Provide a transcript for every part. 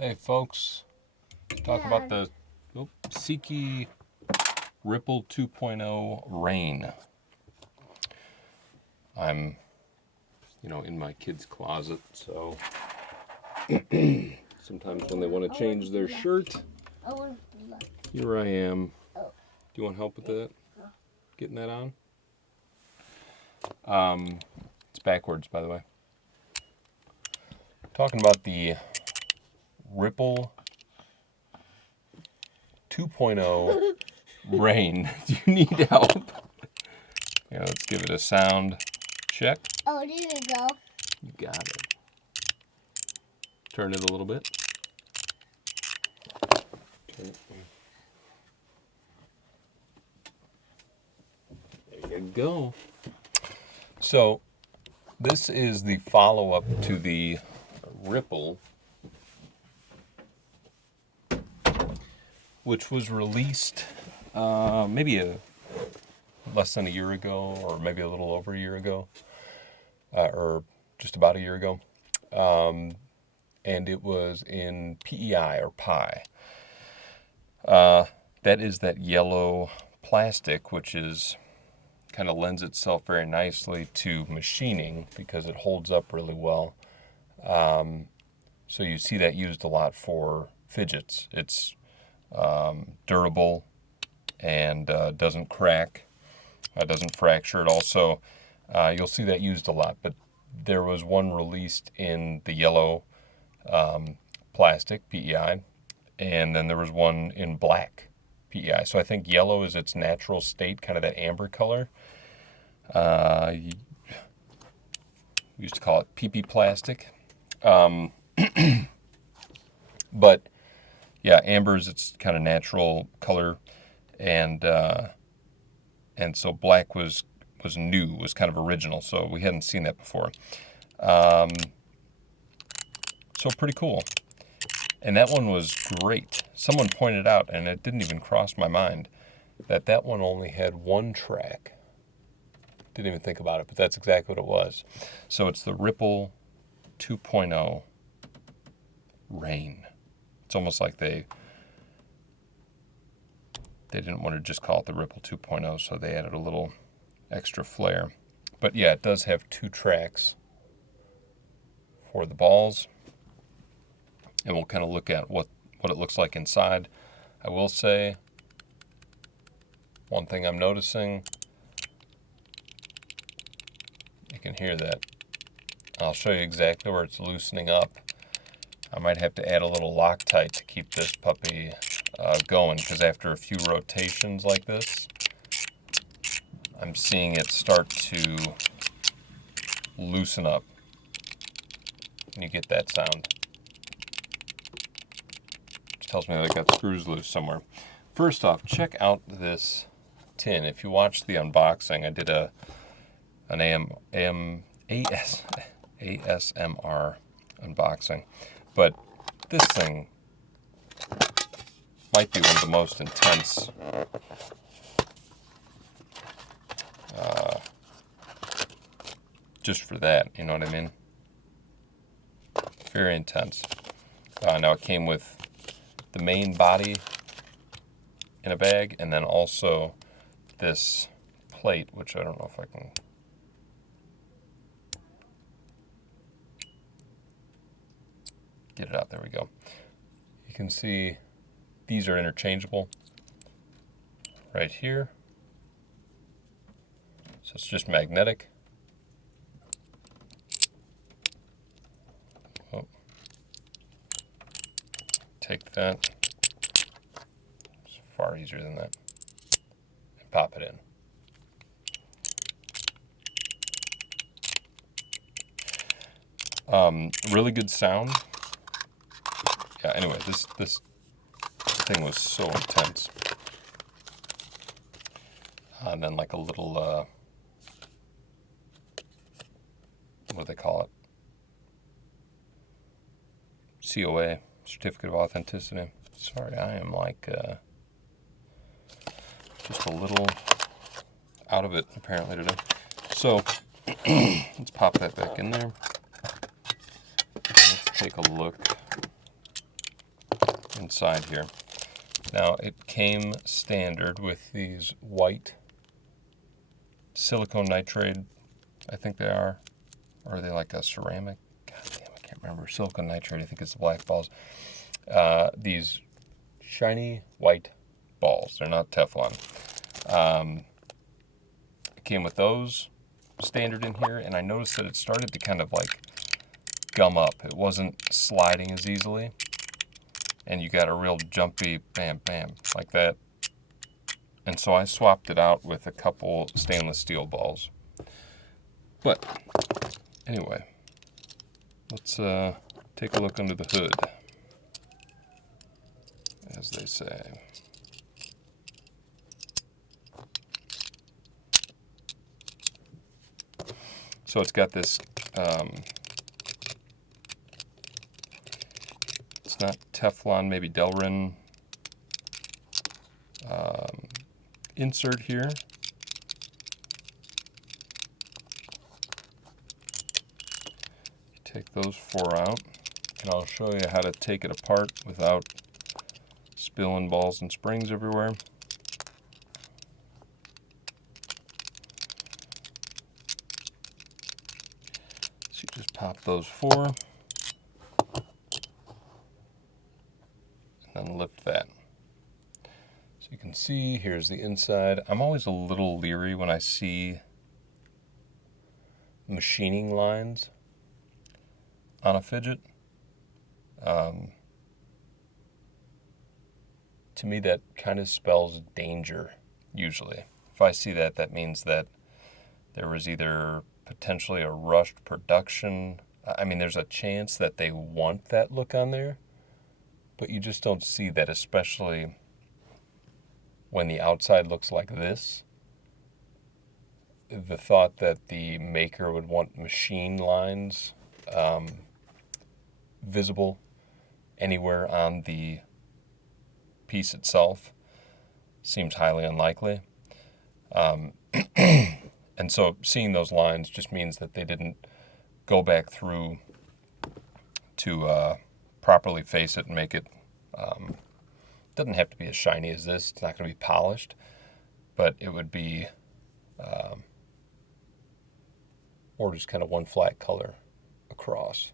Hey folks, let's talk about the SEKI Ripple 2.0 Rain. I'm, in my kid's closet, so sometimes when they want to change their shirt, here I am. Do you want help with that? Getting that on? It's backwards, by the way. Talking about the Ripple 2.0 Rain. Do you need help? Yeah, let's give it a sound check. Oh, there you go. You got it. Turn it a little bit. Turn it. There you go. So, this is the follow-up to the Ripple, which was released maybe less than a year ago, or maybe a little over a year ago, or just about a year ago. And it was in PEI or pie. That is that yellow plastic, which is kind of lends itself very nicely to machining because it holds up really well. So you see that used a lot for fidgets. It's durable and doesn't crack, doesn't fracture. It also, you'll see that used a lot, but there was one released in the yellow plastic, PEI, and then there was one in black, PEI. So I think yellow is its natural state, kind of that amber color. We used to call it PP plastic. But yeah, amber is its kind of natural color, and so black was new, was kind of original, so we hadn't seen that before. So pretty cool. And that one was great. Someone pointed out, and it didn't even cross my mind, that one only had one track. Didn't even think about it, but that's exactly what it was. So it's the Ripple 2.0 Rain. It's almost like they didn't want to just call it the Ripple 2.0, so they added a little extra flair. But yeah, it does have two tracks for the balls, and we'll kind of look at what it looks like inside. I will say, one thing I'm noticing, you can hear that. I'll show you exactly where it's loosening up. I might have to add a little Loctite to keep this puppy going, because after a few rotations like this, I'm seeing it start to loosen up. And you get that sound. Which tells me that I got screws loose somewhere. First off, check out this tin. If you watched the unboxing, I did an ASMR unboxing. But this thing might be one of the most intense just for that, you know what I mean? Very intense. Now it came with the main body in a bag, and then also this plate, which I don't know if I can... get it out. There we go. You can see these are interchangeable right here. So it's just magnetic. Oh. Take that. It's far easier than that. And pop it in. Really good sound. Yeah, anyway, this thing was so intense. And then like a little, what do they call it? COA, Certificate of Authenticity. Sorry, I am like just a little out of it apparently today. So let's pop that back in there. Let's take a look inside here. Now, it came standard with these white silicone nitride, I think they are. Or are they like a ceramic? God damn, I can't remember. Silicone nitride, I think it's the black balls. These shiny white balls. They're not Teflon. It came with those standard in here, and I noticed that it started to kind of like gum up. It wasn't sliding as easily, and you got a real jumpy bam bam like that. And so I swapped it out with a couple stainless steel balls. But anyway, let's take a look under the hood, as they say. So it's got this, it's not Teflon, maybe Delrin insert here. Take those 4 out, and I'll show you how to take it apart without spilling balls and springs everywhere. So you just pop those 4, and then lift that. So you can see, here's the inside. I'm always a little leery when I see machining lines on a Fidget. To me, that kind of spells danger, usually. If I see that, that means that there was either potentially a rushed production. I mean, there's a chance that they want that look on there, but you just don't see that, especially when the outside looks like this. The thought that the maker would want machine lines visible anywhere on the piece itself seems highly unlikely. And so seeing those lines just means that they didn't go back through to properly face it and make it, doesn't have to be as shiny as this. It's not going to be polished, but it would be or just kind of one flat color across.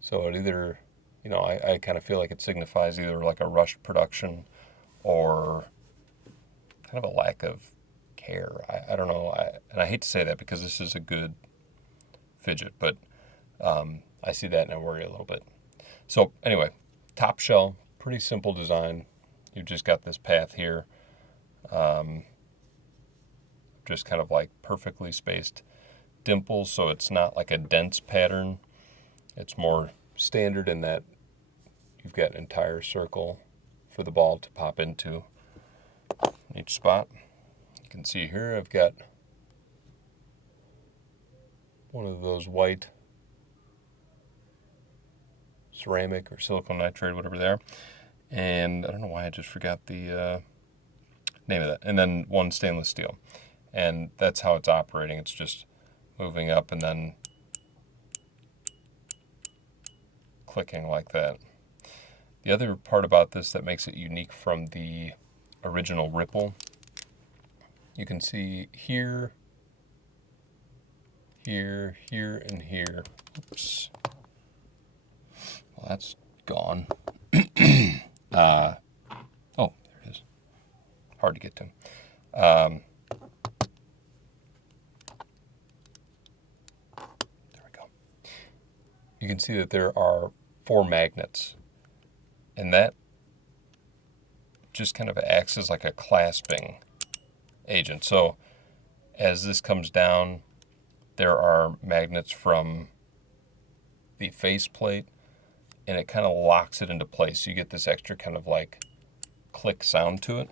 So it either, you know, I kind of feel like it signifies either like a rushed production or kind of a lack of care. I don't know. And I hate to say that because this is a good Fidget, but I see that and I worry a little bit. So anyway, top shell, pretty simple design. You've just got this path here. Just kind of like perfectly spaced dimples, so it's not like a dense pattern. It's more standard in that you've got an entire circle for the ball to pop into in each spot. You can see here I've got one of those white ceramic or silicone nitride, whatever they are. And I don't know why I just forgot the name of that. And then one stainless steel. And that's how it's operating. It's just moving up and then clicking like that. The other part about this that makes it unique from the original Ripple, you can see here, here, here, and here. Oops. Well, that's gone. Oh, there it is. Hard to get to. There we go. You can see that there are 4 magnets, and that just kind of acts as like a clasping agent. So as this comes down, there are magnets from the faceplate, and it kind of locks it into place. So you get this extra kind of like click sound to it.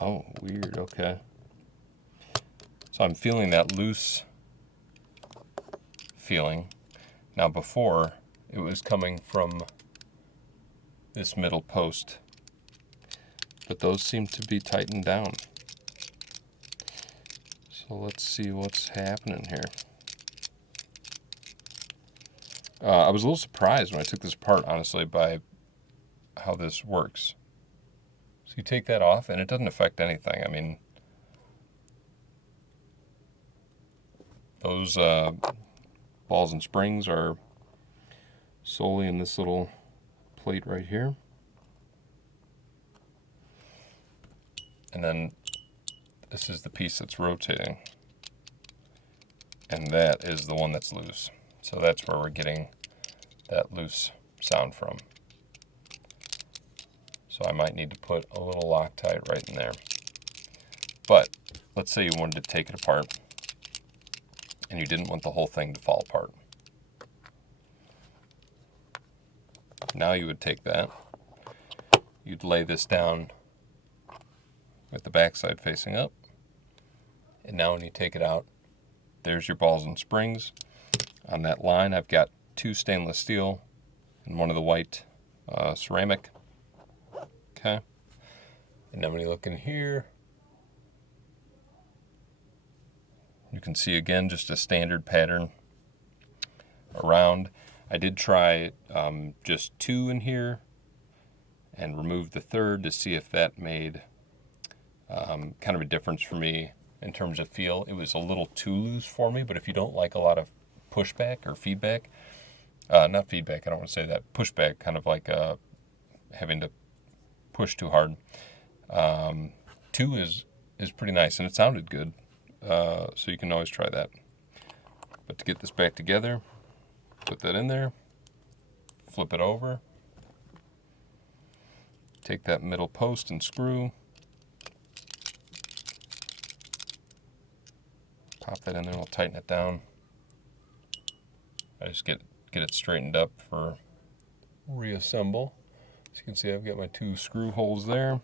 Oh, weird, okay. So I'm feeling that loose feeling. Now before, it was coming from this middle post, but those seem to be tightened down. So let's see what's happening here. I was a little surprised when I took this apart, honestly, by how this works. So you take that off, and it doesn't affect anything. I mean, those balls and springs are solely in this little plate right here. And then this is the piece that's rotating. And that is the one that's loose. So that's where we're getting that loose sound from. So I might need to put a little Loctite right in there. But let's say you wanted to take it apart and you didn't want the whole thing to fall apart. Now you would take that, you'd lay this down with the backside facing up, and now when you take it out, there's your balls and springs. On that line I've got 2 stainless steel and 1 of the white ceramic. Okay, and then when you look in here, you can see again just a standard pattern around. I did try just 2 in here and removed the third to see if that made kind of a difference for me in terms of feel. It was a little too loose for me, but if you don't like a lot of pushback or feedback, not feedback, I don't want to say that, pushback, kind of like having to push too hard. 2 is pretty nice, and it sounded good, so you can always try that. But to get this back together, put that in there, flip it over, take that middle post and screw, pop that in there, we'll tighten it down. I just get it straightened up for reassemble. As you can see, I've got my 2 screw holes there.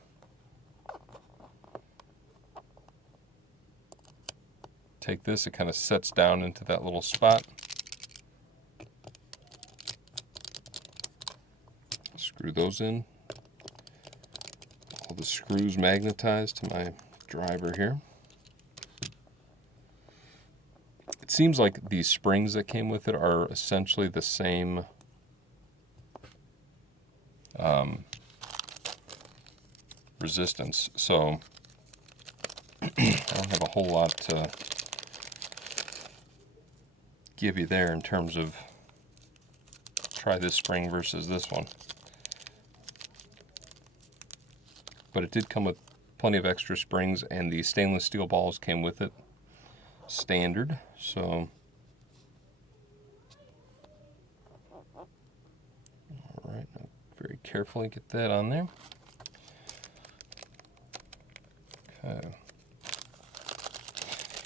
Take this, it kind of sets down into that little spot. Screw those in. All the screws magnetized to my driver here. It seems like these springs that came with it are essentially the same resistance, so I don't have a whole lot to give you there in terms of try this spring versus this one. But it did come with plenty of extra springs, and the stainless steel balls came with it standard, so alright, very carefully get that on there. Okay.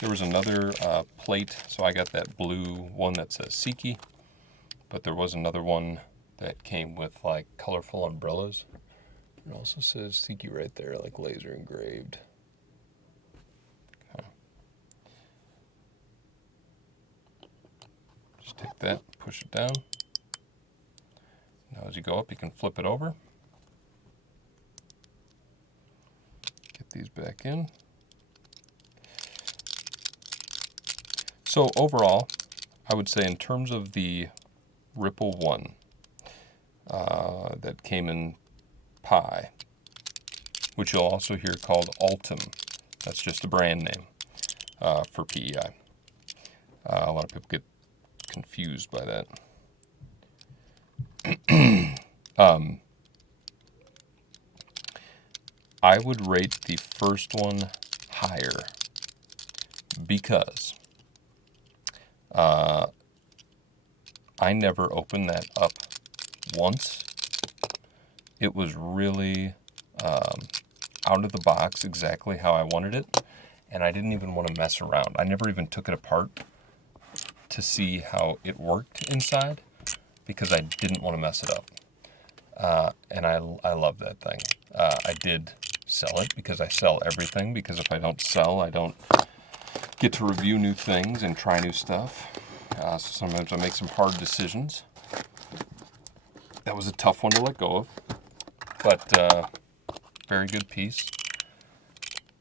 There was another plate, so I got that blue one that says SEKI, but there was another one that came with like colorful umbrellas. It also says SEKI right there, like laser engraved. Okay. Just take that, push it down. Now as you go up, you can flip it over. Get these back in. So overall, I would say in terms of the Ripple 1 that came in Pi, which you'll also hear called Ultim. That's just a brand name for PEI. A lot of people get confused by that. I would rate the first one higher because I never opened that up once. It was really out of the box exactly how I wanted it, and I didn't even want to mess around. I never even took it apart to see how it worked inside because I didn't want to mess it up. And I love that thing. I did sell it because I sell everything, because if I don't sell, I don't get to review new things and try new stuff. So sometimes I make some hard decisions. That was a tough one to let go of, but very good piece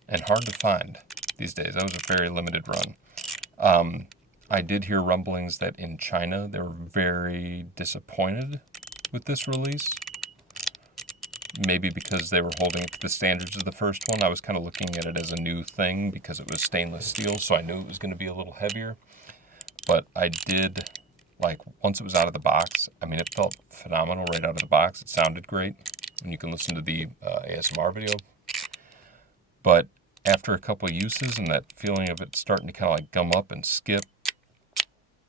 and hard to find these days. That was a very limited run. I did hear rumblings that in China they were very disappointed with this release. Maybe because they were holding it to the standards of the first one. I was kind of looking at it as a new thing because it was stainless steel, so I knew it was going to be a little heavier. But I did, like, once it was out of the box, I mean, it felt phenomenal right out of the box. It sounded great, and you can listen to the ASMR video. But after a couple of uses and that feeling of it starting to kind of like gum up and skip,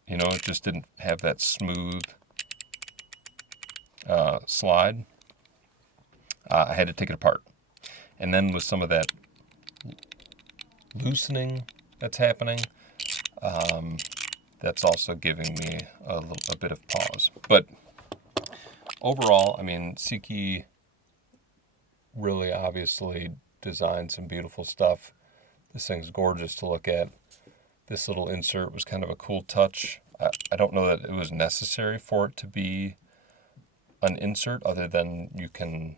you know, it just didn't have that smooth slide. I had to take it apart. And then with some of that loosening that's happening, that's also giving me a bit of pause. But overall, I mean, SEKI really obviously designed some beautiful stuff. This thing's gorgeous to look at. This little insert was kind of a cool touch. I don't know that it was necessary for it to be an insert, other than you can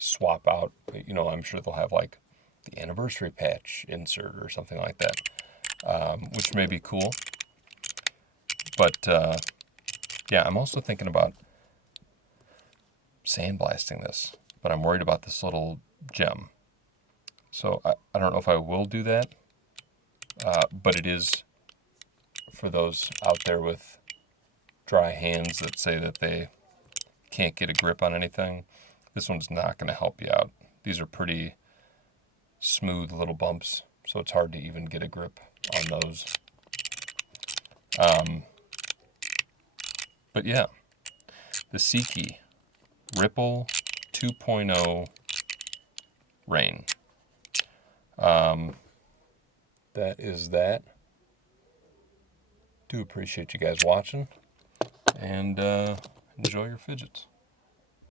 swap out, you know, I'm sure they'll have like the anniversary patch insert or something like that, which may be cool. But yeah, I'm also thinking about sandblasting this, but I'm worried about this little gem. So I don't know if I will do that, but it is for those out there with dry hands that say that they can't get a grip on anything. This one's not going to help you out. These are pretty smooth little bumps, so it's hard to even get a grip on those. But yeah, the SEKI Ripple 2.0 Rain. That is that. Do appreciate you guys watching, and enjoy your fidgets.